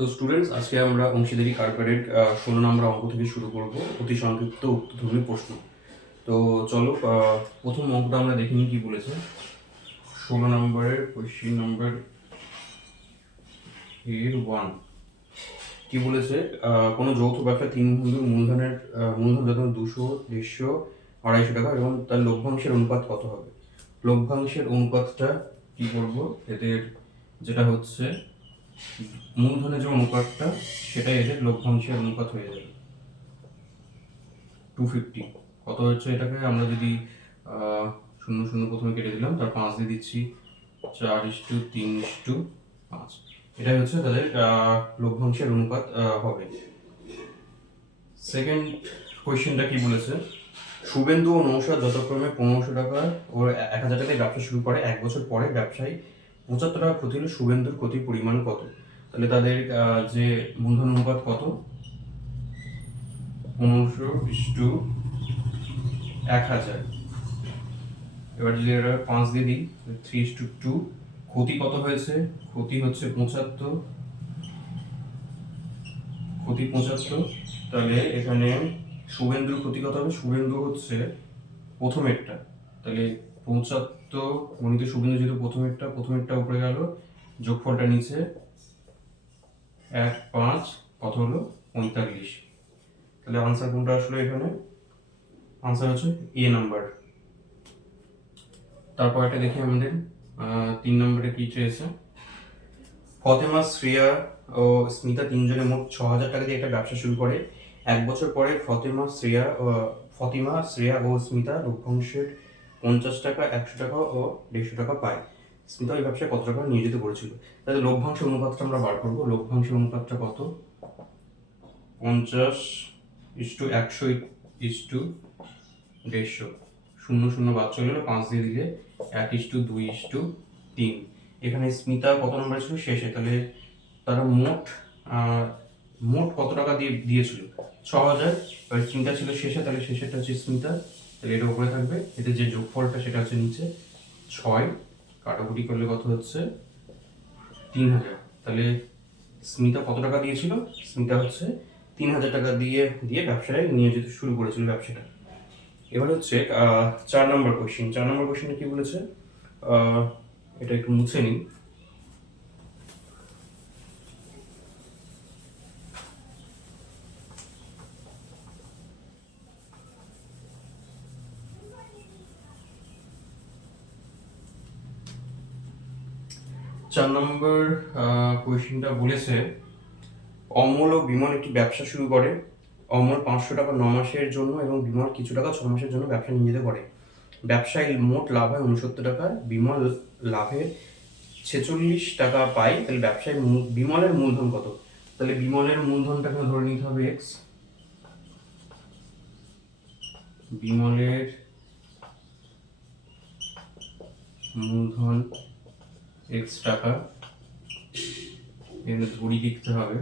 তো স্টুডেন্টস, আজকে আমরা অংশীদারি কার্পোরেট 16 নম্বর অঙ্ক থেকে শুরু করব অতি সংক্ষিপ্ত উত্তরধর্মী প্রশ্ন। তো চলো, প্রথম অঙ্কটা আমরা দেখে নিই কি বলেছে। 16 নম্বরের কোয়েশ্চেন নাম্বার এর 1 কি বলেছে। কোনো যৌথ ব্যবসা 3 বন্ধুর মূলধন যখন 200, 150, 250 টাকা এবং তার লভ্যাংশের অনুপাত কত হবে। লভ্যাংশের অনুপাতটা কি করব, এদের যেটা হচ্ছে মূলধনের যে অনুপাতটা সেটাই এদের লভ্যাংশের অনুপাত হয়ে যাবে 250। কত হচ্ছে, এটাকে আমরা যদি শূন্য শূন্য প্রথমে কেটে দিলাম, তার 5 দিয়ে দিচ্ছি 4:3:5। এটাই হচ্ছে তাদের লভ্যাংশের অনুপাত হবে। সেকেন্ড কোয়েশ্চেনটা কি বলেছে। শুভেন্দু ও নৌশাদ যথাক্রমে 1500 টাকা ও 1000 টাকায় ব্যবসা শুরু করে 1 বছর পরে ব্যবসায়ী 75 টাকা ক্ষতি হলে শুভেন্দুর ক্ষতির পরিমাণ কত। তাহলে তাদের যে মূলধন অনুপাত কত, 1500:1000। এবার যদি এটা 5 দিয়ে দিই, 3:2। ক্ষতি কত হয়েছে, ক্ষতি হচ্ছে 75, ক্ষতি 75। তাহলে এখানে শুভেন্দুর ক্ষতি কত হবে, শুভেন্দু হচ্ছে প্রথমেরটা, তাহলে 75 গণিত শুভেন্দু যেহেতু প্রথমেরটা উপরে গেল, যোগফলটা নিচে 1, 5, কত হলো 45। তাহলে আনসার কোনটা আসলে, এখানে আনসার হচ্ছে এ নাম্বার। তারপর এটা দেখি আমাদের 3 নম্বরে কি চেয়েছে। ফতেমা, শ্রেয়া ও স্মিতা তিনজনে মোট 6000 টাকা দিয়ে একটা ব্যবসা শুরু করে। 1 বছর পরে ফতিমা, শ্রেয়া ও স্মিতা লভ্যাংশের 50 টাকা, 100 টাকা ও 150 টাকা পায়। স্মিতা ওই ব্যবসায় কত টাকা নিয়োজিত করেছিল। তাহলে লভ্যাংশ অনুপাতটা আমরা বার করবো। লভ্যাংশ অনুপাতটা কত, 50:100:150, শূন্য শূন্য বাদ চলে গেলো, 5 দিয়ে দিলে 1:2:3। এখানে স্মিতা কত নম্বরে ছিল, শেষে। তাহলে তারা মোট কত টাকা দিয়েছিল, 6000। এবার স্মিতা ছিল শেষে, তাহলে শেষেরটা হচ্ছে স্মিতা, তাহলে এটা উপরে থাকবে। এতে যে যোগফলটা সেটা হচ্ছে নিচে 6, কাটাকুটি করলে কত হচ্ছে 3000। তাহলে স্মিতা কত টাকা দিয়েছিল, স্মিতা হচ্ছে 3000 টাকা দিয়ে ব্যবসায় নিয়োজিত শুরু করেছিল ব্যবসাটা। এবার হচ্ছে 4 নম্বর কোয়েশ্চেন। 4 নম্বর কোয়েশ্চেনে কি বলেছে, এটা একটু মুছে নিই। চার নম্বর কোয়েশ্চেনটা বলেছে, অমল ও বিমল একটি ব্যবসা শুরু করে। অমল 500 টাকা 9 মাসের জন্য এবং বিমল কিছু টাকা 6 মাসের জন্য ব্যবসা নিয়োজিত করে। ব্যবসায় মোট লাভ হয় 69 টাকা, বিমল লাভের 46 টাকা পায়। তাহলে ব্যবসায় বিমলের মূলধন কত। তাহলে বিমলের মূলধনটাকে ধরে নিতে হবে এক্স। বিমলের মূলধন এক্স টাকা, এখানে ধরি লিখতে হবে।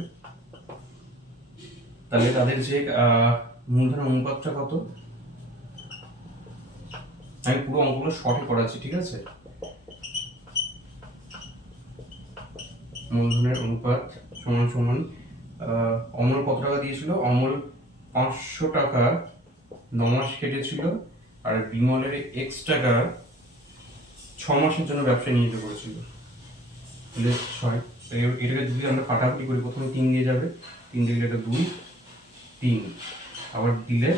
তাহলে তাদের যে মূলধন অনুপাতটা কত, আমি পুরো অঙ্কগুলো শর্টে করাচ্ছি, ঠিক আছে। মূলধনের অনুপাত সমান সমান, অমল কত টাকা দিয়েছিল, অমল 500 টাকা 9 মাস কেটেছিল, আর বিমলের এক্স টাকা 6 মাসের জন্য ব্যবসা নিয়োজিত করেছিল। তাহলে 6, এটাকে যদি আমরা কাটাকুটি করি, প্রথমে 3 দিয়ে যাবে, 3 দিয়ে এটা 2, 3, আবার দিলে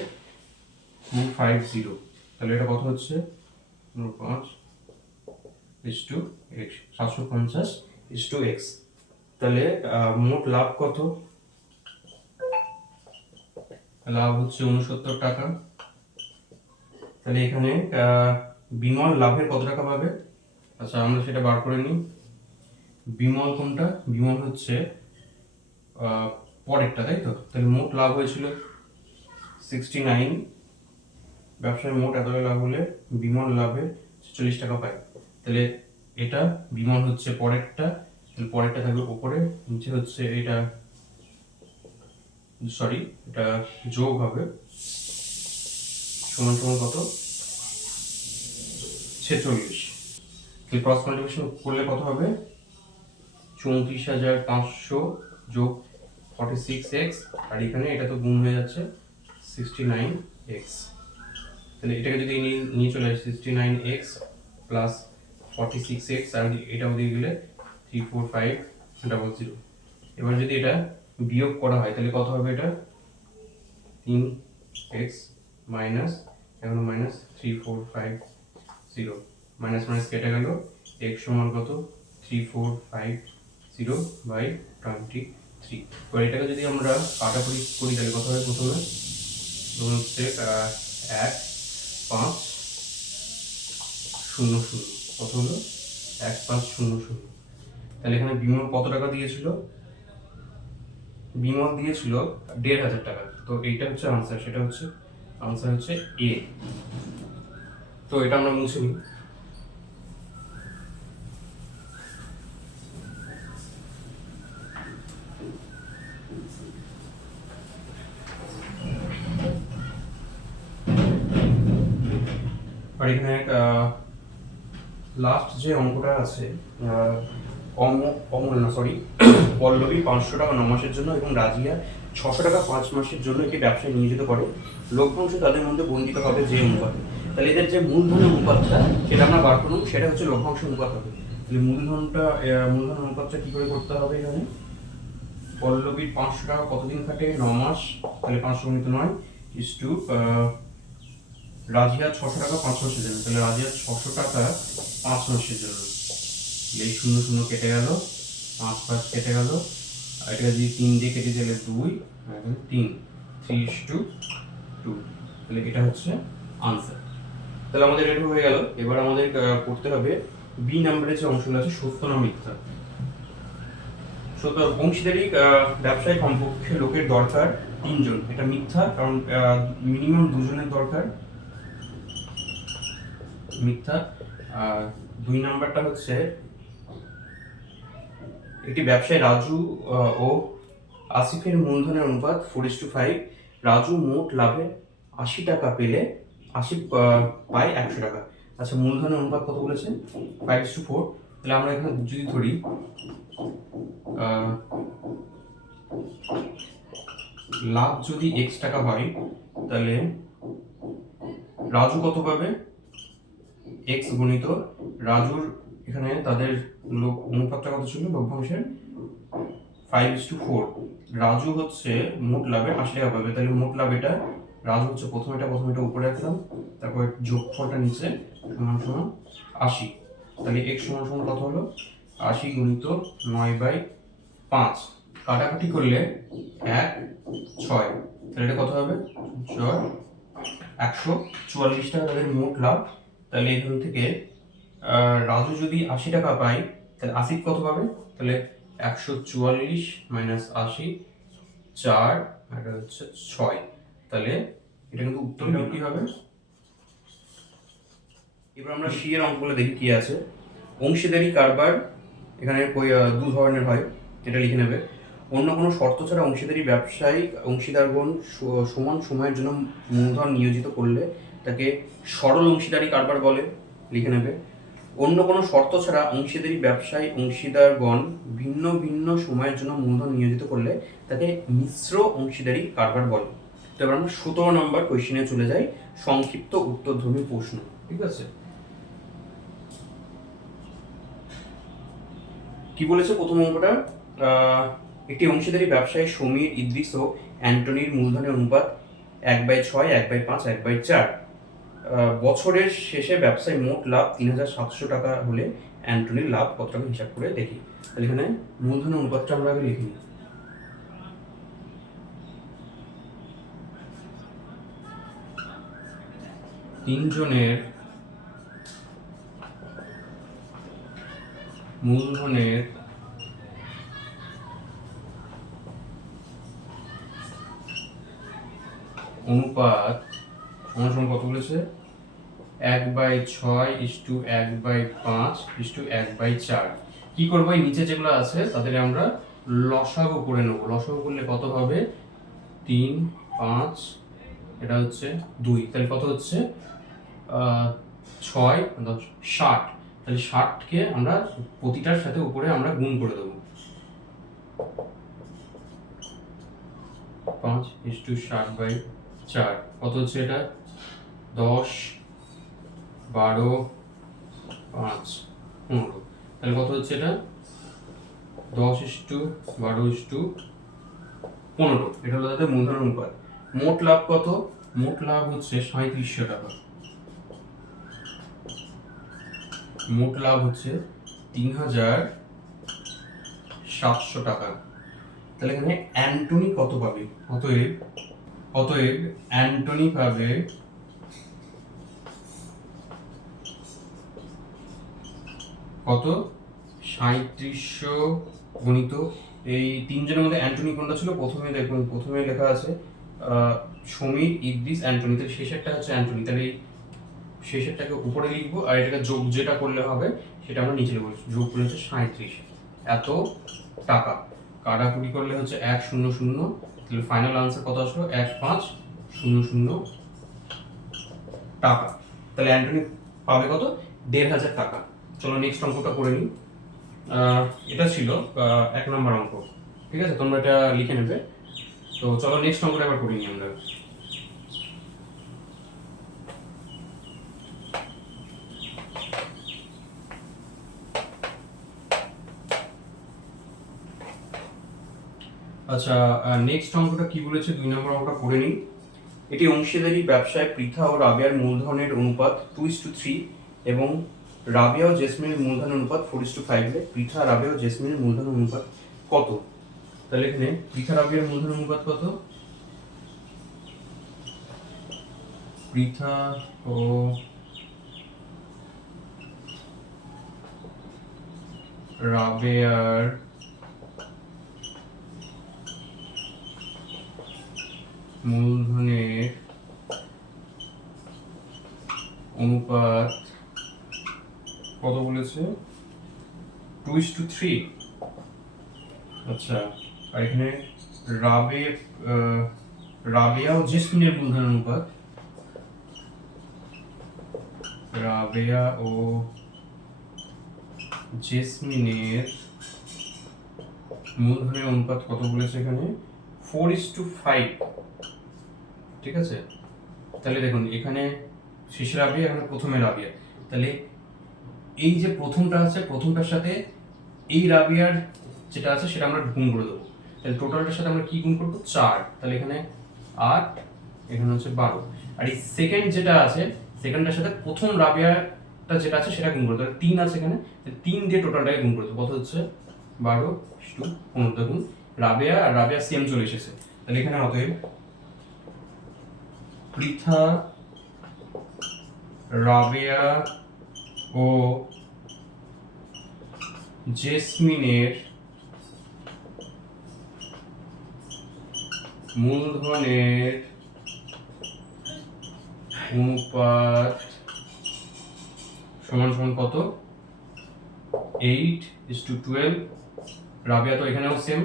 250। তাহলে এটা কত হচ্ছে 5:x, 750:x। তাহলে মোট লাভ কত, লাভ হচ্ছে 69 টাকা। তাহলে এখানে বিমল লাভের কত টাকা পাবে, আচ্ছা আমরা সেটা বার করে নিই। বিমল কোনটা, বিমল হচ্ছে পরেরটা, তাই তো। তাহলে মোট লাভ হয়েছিল 69, ব্যবসায় মোট এত লাভ হলে বিমল লাভে 46 টাকা পায়। তাহলে এটা বিমল হচ্ছে পরেরটা, তাহলে পরেরটা থাকবে উপরে, নিচে হচ্ছে এটা, সরি এটা যোগ হবে, সমান সমান কত 46। ক্রস মাল্টিপ্লিকেশন করলে কত হবে, 34,500 যোগ 46x, আর এখানে এটা তো গুণ হয়ে যাচ্ছে 69x। তাহলে এটাকে যদি নিয়ে চলে আসি 69x প্লাস 46x, আর এটাও দিয়ে গেলে 34500। এবার যদি এটা বিয়োগ করা হয় তাহলে কত হবে? এটা 3x মাইনাস, এখন মাইনাস 3450, মাইনাস মাইনাস কেটে গেল, x সমান কত? 3450/23। এবার এটাকে যদি আমরা কাটাকুটি করি তাহলে কত হবে? প্রথমে ধরুন হচ্ছে 1500, কত হলো? 1500। তাহলে এখানে বিমল কত টাকা দিয়েছিল? বিমল দিয়েছিল 1500 টাকা। তো এইটা হচ্ছে আনসার, সেটা হচ্ছে আনসার হচ্ছে এ। তো এটা আমরা মুছে নিই। আর এখানে লাস্ট যে অঙ্কটা আছে, পল্লবী 500 টাকা 9 মাসের জন্য এবং রাজিয়া 600 টাকা 5 মাসের জন্য একটি ব্যবসায় নিয়োজিত করে। লভ্যাংশ তাদের মধ্যে বণ্টিত হবে যে অনুপাতে। তাহলে এদের যে মূলধনের অনুপাতটা সেটা আমরা বার করব, সেটা হচ্ছে লভ্যাংশ অনুপাত হবে। তাহলে মূলধন অনুপাতটা কি করে করতে হবে? এখানে পল্লবীর 500 টাকা কতদিন থাকে? 9 মাস। তাহলে 500 গুণিত 9 ইস টু রাজিয়া 600 টাকা 5 মাসের জন্য। তাহলে রাজিয়া 600 টাকা 5 মাসের জন্য। এই 0 0 কেটে গেল, 5 5 কেটে গেল, আর এটা যদি 3 দিয়ে কেটে দিলে 2, আর এখানে 3, 3:2। তাহলে এটা হচ্ছে আনসার। তাহলে আমাদের এটা হয়ে গেল। এবার আমাদের করতে হবে বি নাম্বারের যে অংশগুলো আছে, সত্য না মিথ্যা। সত্য অংশীদারি ব্যবসায় কমপক্ষে লোকের দরকার 3 জন, এটা মিথ্যা, কারণ মিনিমাম 2 জনের দরকার, মিথ্যা। আর 2 নাম্বারটা হচ্ছে একটি ব্যবসায় রাজু ও আসিফের মূলধনের অনুপাত 4:5। রাজু মোট লাভে 80 টাকা পেলে আসিফ পায় 100 টাকা। আচ্ছা, মূলধনের অনুপাত কত বলেছে? 5:4। তাহলে আমরা এখানে যদি ধরি লাভ যদি x টাকা হয়, তাহলে রাজু কত পাবে? x গুণিত রাজুর, এখানে তাদের অনুপাতটা কত ছিল লভ্যাংশের? 5:4। রাজু হচ্ছে মোট লাভে 80 টাকা পাবে। তাহলে মোট লাভ এটা, রাজু হচ্ছে প্রথমে এটা উপরে রাখলাম, তারপর যোগফলটা নিচে সমান সমান 80। তাহলে x সমান সমান কত হলো? 80 গুণিত 9/5। কাটাকুটি করলে 1 6। তাহলে এটা কত হবে? 144 টাকা তাদের মোট লাভ। তাহলে এখান থেকে রাজু যদি 80 টাকা পায়, তাহলে আসিফ কত পাবে? তাহলে 144 মাইনাস 80, 4, আর এটা হচ্ছে 6। তাহলে এটা কিন্তু উত্তরটা কি হবে? এবার আমরা সি এর অঙ্কগুলো দেখি কি আছে। অংশীদারি কারবার এখানে 2 ধরনের হয়, এটা লিখে নেবে। অন্য কোনো শর্ত ছাড়া অংশীদারি ব্যবসায়িক অংশীদারগণ সমান সময়ের জন্য মূলধন নিয়োজিত করলে তাকে সরল অংশীদারি কারবার বলে, লিখে নেবে। অন্য কোনো শর্ত ছাড়া অংশীদারি ব্যবসায়ী অংশীদারগণ ভিন্ন ভিন্ন সময়ের জন্য মূলধন নিয়োজিত করলে তাকে মিশ্র অংশীদারি কারবার বলে। তো এবার আমরা 17 নম্বর কোয়েশ্চেনে চলে যাই, সংক্ষিপ্ত উত্তরধর্মী প্রশ্ন। ঠিক আছে, কি বলেছে প্রথম অঙ্কটা? একটি অংশীদারি ব্যবসায়ী সমীর, ইদ্রিস ও অ্যান্টনির মূলধনের অনুপাত 1/6, 1/5, 1/4। বছরের শেষে ব্যবসায় মোট লাভ 3700 টাকা হলে অ্যান্টনির লাভ কত টাকা হিসাব করে দেখি। তাহলে এখানে মূলধনের অনুপাতটা আমরা আগে লিখি। তিনজনের মূলধনের অনুপাত সমান কত বলেছে? 1/6 ইস্টু 1/5 ইস্টু 1/4। কি করবো? এই নিচে যেগুলো আছে তাদের আমরা লসাগু করে নেবো। লসাগু করলে কত হবে? 3, 5, এটা হচ্ছে 2। তাহলে কত হচ্ছে? 6, 10, 60। তাহলে 60কে আমরা প্রতিটার সাথে উপরে আমরা গুণ করে দেবো। 5:60/4 কত হচ্ছে এটা? 10, 12, 5, 15। তাহলে কত হচ্ছে এটা? 10:12:15। এটা হলো তাদের মূলধন অনুপাত। মোট লাভ কত? মোট লাভ হচ্ছে 3700 টাকা। মোট লাভ হচ্ছে 3700 টাকা। তাহলে এখানে অ্যান্টনি কত পাবে? অতএব অ্যান্টনি পাবে কত? 3700 গুণিত এই তিনজনের মধ্যে অ্যান্টনি কোনটা ছিল? প্রথমে দেখুন, প্রথমে লেখা আছে সমীর, ইদ্রিস, অ্যান্টনি। তাহলে শেষেরটা হচ্ছে অ্যান্টনি। তাহলে এই শেষেরটাকে উপরে লিখবো, আর এটাকে যোগ যেটা করলে হবে সেটা আমরা নিচে লিখবো। যোগ করলে হচ্ছে 37 এত টাকা। কাটাকুটি করলে হচ্ছে 100। তাহলে ফাইনাল আনসার কত আসলো? 1500 টাকা। তাহলে অ্যান্টনি পাবে কত? 1500 টাকা। চলো নেক্সট অঙ্কটা করে নিই। এটা ছিল 1 নম্বর অঙ্ক। ঠিক আছে, তোমরা এটা লিখে নেবে। তো চলো নেক্সট অঙ্কটা এবার করে নিই আমরা। আচ্ছা, নেক্সট অঙ্কটা কি বলেছে? 2 নম্বর অঙ্কটা করে নিই। এটি অংশীদারি ব্যবসায় পৃথা ও রাবিয়ার মূলধনের অনুপাত 2:3 এবং রাবিয়া ও জেসমিনের মূলধন অনুপাত 4:5 এ পৃথা, রাবিয়া ও জেসমিনের মূলধন অনুপাত কত? তাহলে এখানে পৃথা রাবিয়ার মূলধন অনুপাত কত? পৃথা ও রাবেয়ার মূলধনের অনুপাত কত বলেছে? 2:3। আচ্ছা, আর এখানে রাবেয়া ও জেসমিনের মূলধন অনুপাত, রাবেয়া ও জেসমিনের মূলধনের অনুপাত কত বলেছে? এখানে 4:5। ঠিক আছে, তাহলে দেখুন এখানে শেষে রাবিয়া, এখানে প্রথমে রাবিয়া। তাহলে এই যে প্রথমটা আছে, প্রথমটার সাথে এই রাবিয়ার যেটা আছে সেটা আমরা গুণ করে দেবো। তাহলে টোটালটার সাথে আমরা কি গুণ করবো? 4। তাহলে এখানে 8, এখানে হচ্ছে 12। আর এই সেকেন্ড যেটা আছে, সেকেন্ডটার সাথে প্রথম রাবিয়াটা যেটা আছে সেটা গুণ করে দেবো। 3 আছে এখানে, 3 দিয়ে টোটালটাকে গুণ করে দেবো। কত হচ্ছে? 12:15। দেখুন রাবিয়া আর রাবিয়া সেম চলে এসেছে। তাহলে এখানে অতএব পৃথা, রাবেয়া ও জেসমিনের মূলধনের অনুপাত সমান সমান কত? 8:12। রাবিয়া তো এখানেও সেম,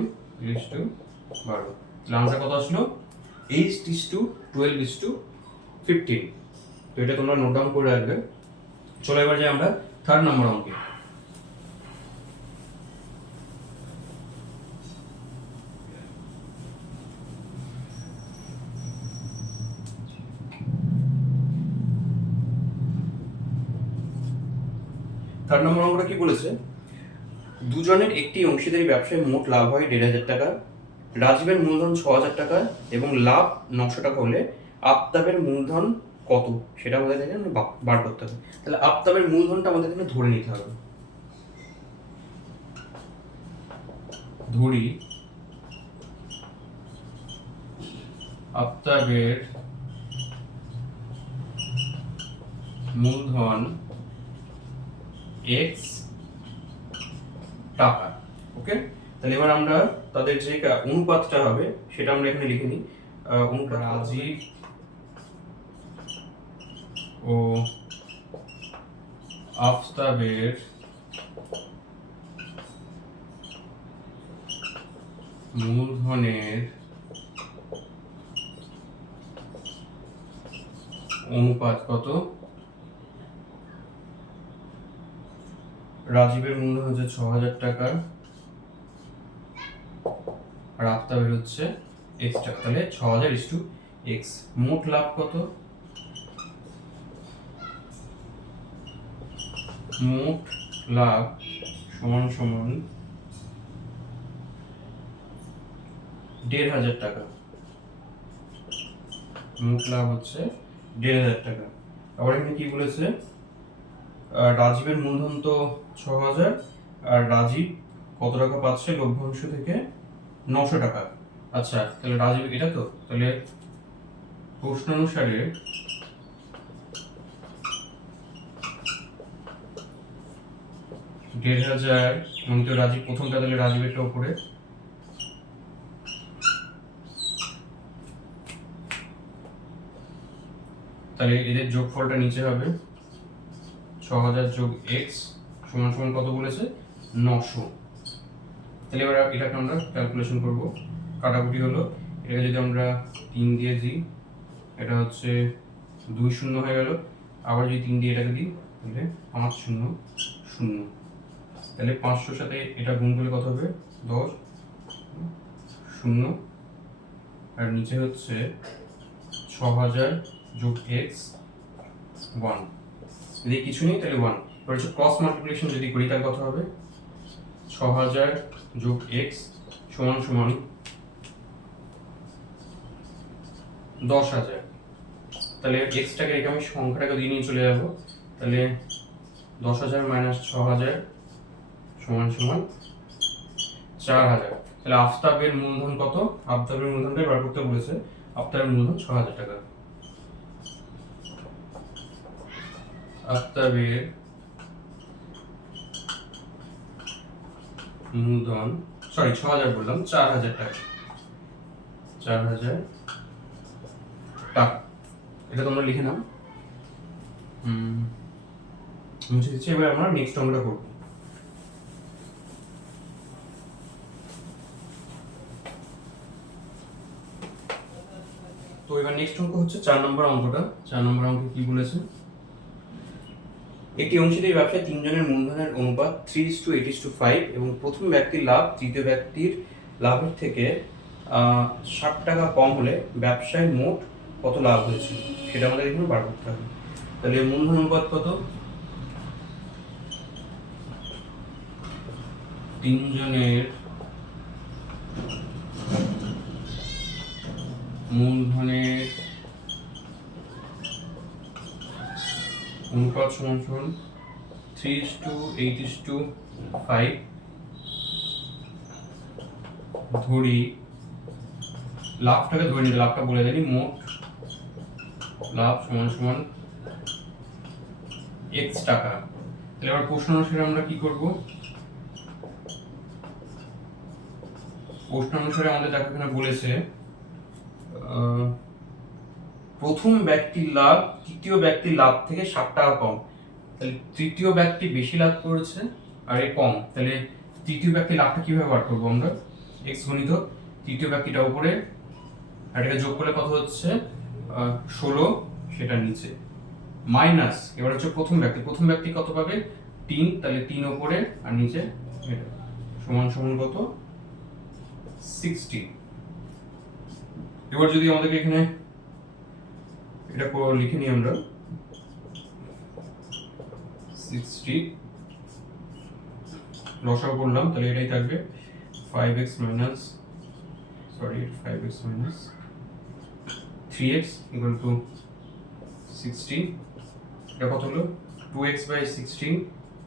8:12। তাহলে আনসার কত আসলো? 8:12:15। তো এটা তোমরা নোট ডাউন করে রাখবে। চলো এবার যাই আমরা 3 নম্বর অঙ্কে। থার্ড নম্বর অঙ্কটা কি বলেছে? দুজনের একটি অংশীদারি ব্যবসায় মোট লাভ হয় 1500 টাকা। রাজীবের মূলধন 6000 টাকা এবং লাভ 900 টাকা হলে আফতাবের মূলধন কত? সেটা আমাদের এখানে বার করতে হবে। তাহলে আফতাবের মূলধনটা আমাদের এখানে ধরে নিতে হবে। ধরি আফতাবের মূলধন x টাকা। ওকে, তাহলে এবার আমরা তাদের যে অনুপাতটা হবে সেটা আমরা এখানে লিখে নিই। অনুপাত রাজীব ও আফতাবের মূলধনের অনুপাত কত? রাজীবের মূলধন হচ্ছে 6000 টাকা আর আফতাবের হচ্ছে এক্স টাকা, তাহলে 6000 ইস টু এক্স। মোট লাভ কত? মোট লাভ সমান সমান 1500 টাকা। মোট লাভ হচ্ছে 1500 টাকা। আবার এখানে কি বলেছে, রাজীবের মূলধন তো 6000, আর রাজীব কত টাকা পাচ্ছে লভ্যাংশ থেকে? 900 টাকা। আচ্ছা, তাহলে রাজীব এটা তো, তাহলে প্রশ্নানুসারে দেড় হাজার, মানে তো রাজীব প্রথমটা, তাহলে রাজীবেরটা উপরে, তাহলে এদের যোগফলটা নিচে হবে 6000 যোগ এক্স সমান সমান কত বলেছে? 900। তাহলে এবার এটাকে আমরা ক্যালকুলেশন করব। কাটাকুটি হলো, এটাকে যদি আমরা 3 দিয়ে দিই, এটা হচ্ছে 2 শূন্য হয়ে গেল। আবার যদি 3 দিয়ে এটাকে দিই, তাহলে 5 শূন্য শূন্য। তাহলে 500 সাথে এটা গুণ করলে কত হবে? 10 শূন্য, আর নিচে হচ্ছে 6000 যোগ এক্স 1। যদি কিছু নেই তাহলে 1। এবার হচ্ছে ক্রস মাল্টিপ্লিকেশন যদি করি তাহলে কত হবে? 6000 যোগ এক্স সমান সমান 10000। তাহলে এক্সটাকে রেখে আমি সংখ্যাটাকে দিয়ে নিয়ে চলে যাব, তাহলে 10000 মাইনাস 6000 সমান সমান 4000। তাহলে আফতাবের মূলধন কত? আফতাবের মূলধনটাই বার করতে বলেছে। আফতাবের মূলধন 6000 টাকা। আফতাবের মূলধন, সরি 6000 বললাম, 4000 টাকা। 4000 টাকা, এটা তোমরা লিখে নাও। মুছে দিচ্ছি। এবার আমরা নেক্সট অঙ্কটা করব। তো এবার নেক্সট অঙ্ক হচ্ছে 4 নম্বর অঙ্কটা। 4 নম্বর অঙ্কে কি বলেছে? একটি অংশীদারি ব্যবসায় 3 জনের মূলধনের অনুপাত 3:8:5 এবং প্রথম ব্যক্তির লাভ তৃতীয় ব্যক্তির লাভের থেকে 60 টাকা কম হলে ব্যবসায় মোট কত লাভ হয়েছে সেটা আমাদের এখানে বার করতে হবে। তাহলে মূলধন অনুপাত কত? 3 জনের মূলধনের অনুপাত সমান সমান 3:8:5। ধরি লাভটাকে ধরে নিতে, লাভটা বলে দেনি, মোট লাভ সমান সমান এক্স টাকা। তাহলে এবার প্রশ্ন অনুসারে আমরা কি করব? প্রশ্ন অনুসারে আমাদের দেখো এখানে বলেছে প্রথম ব্যক্তির লাভ তৃতীয় ব্যক্তির লাভ থেকে 60 টাকা কম। তাহলে তৃতীয় ব্যক্তি বেশি লাভ করেছে আর এ কম, তাহলে তৃতীয় ব্যক্তির লাভটা কিভাবে বার করবো আমরা? এক্স গণিত তৃতীয় ব্যক্তিটা উপরে, আর এটাকে যোগ করলে কত হচ্ছে? 16, সেটা নিচে, মাইনাস এবার হচ্ছে প্রথম ব্যক্তি। প্রথম ব্যক্তি কত পাবে? 3, তাহলে 3 উপরে আর নিচে এটা সমান সমান কত? 60। এবার যদি আমাদেরকে এখানে এটা লিখে নিই আমরা, 60 লসাগু করলাম, তাহলে এটাই থাকবে 5x minus 3x equal to 60। এটা কত হলো? 2x by 16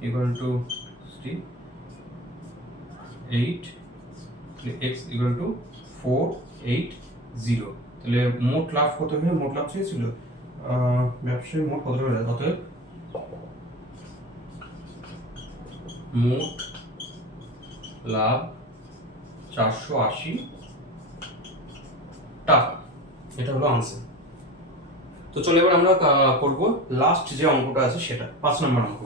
equal to 8, x equal to 480। তাহলে মোট লাভ কত হবে? মোট লাভ চেয়েছিল ব্যবসায় মোট কত টাকা? অতএব মোট লাভ 480 টাকা। এটা হলো আনসার। তো চলো এবার আমরা করব লাস্ট যে অঙ্কটা আছে সেটা, 5 নম্বর অঙ্ক।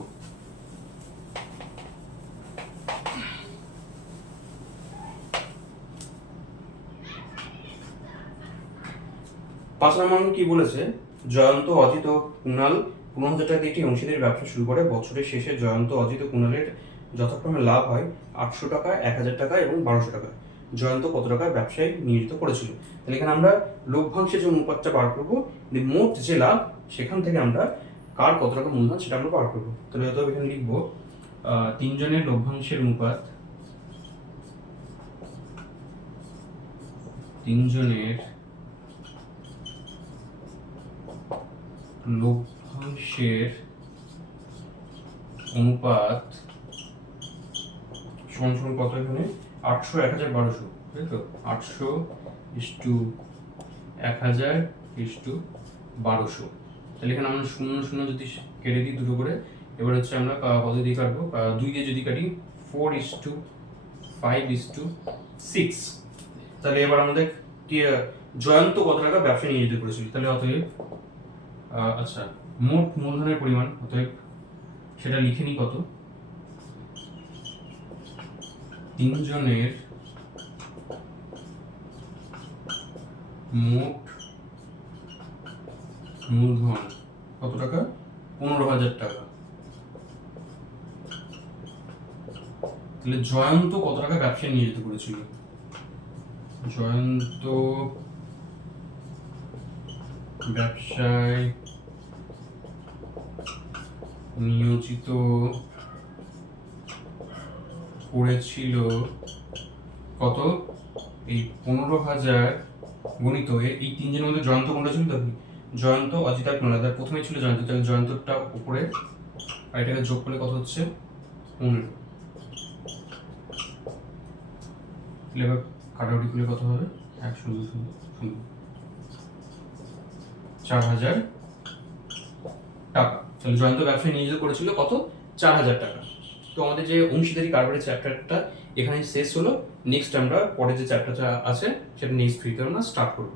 5 নম্বর অঙ্ক কি বলেছে? জয়ন্ত, অজিত ও কুণাল 15,000 টাকা দিয়ে একটি অংশীদারি ব্যবসা শুরু করে। বছরের শেষে জয়ন্ত, অজিত ও কুণালের যথাক্রমে লাভ হয় 800 টাকা, 1000 টাকা এবং 1200 টাকা। জয়ন্ত কত টাকা ব্যবসায় নিয়োজিত করেছিল। তাহলে এখানে আমরা লভ্যাংশের যে অনুপাতটা বার করবো, মোট যে লাভ সেখান থেকে আমরা কার কত টাকা মূলধন সেটা আমরা বার করবো। তাহলে হয়তো এখানে লিখবো 3 জনের লভ্যাংশের অনুপাত, 3 জনের লভ্যাংশের অনুপাত সমান সমান কত, এখানে 800 1000 1200, তাই তো 800:1000:1200। তাহলে এখানে আমরা 0 0 যদি কেটে দিই দুটো করে, এবার হচ্ছে আমরা কত দিয়ে কাটবো, 2 দিয়ে যদি কাটি 4:5:6। তাহলে এবার আমাদের জয়ন্ত কত টাকা ব্যবসা নিয়োজিত করেছিল। তাহলে অতএব আচ্ছা, মোট মূলধনের পরিমাণ, অতএব সেটা লিখে নিই কত, 3 জনের মোট মূলধন কত টাকা, 15,000 টাকা। তাহলে জয়ন্ত কত টাকা ব্যবসায় নিয়োজিত করেছিল, জয়ন্ত ব্যবসায় নিয়োজিত করেছিল কত, এই 15,000 গণিত এই 3 জনের মধ্যে জয়ন্ত কোনটা ছিল, দেখি জয়ন্ত, অজিত আর প্রণয়, প্রথমে ছিল জয়ন্ত, তাহলে জয়ন্তটা উপরে, আর এটাকে যোগ করলে কত হচ্ছে 15। এবার কাটাকুটি করলে কত হবে, 1,000,000 টাকা। তাহলে জয়ন্ত ব্যবসায় নিয়োজিত করেছিল কত, 4,000 টাকা। তো আমাদের যে অংশীদারি কারবারের চ্যাপ্টারটা এখানে শেষ হলো। নেক্সট আমরা পরে যে চ্যাপ্টারটা আছে সেটা নেক্সট উইকে আমরা স্টার্ট করবো।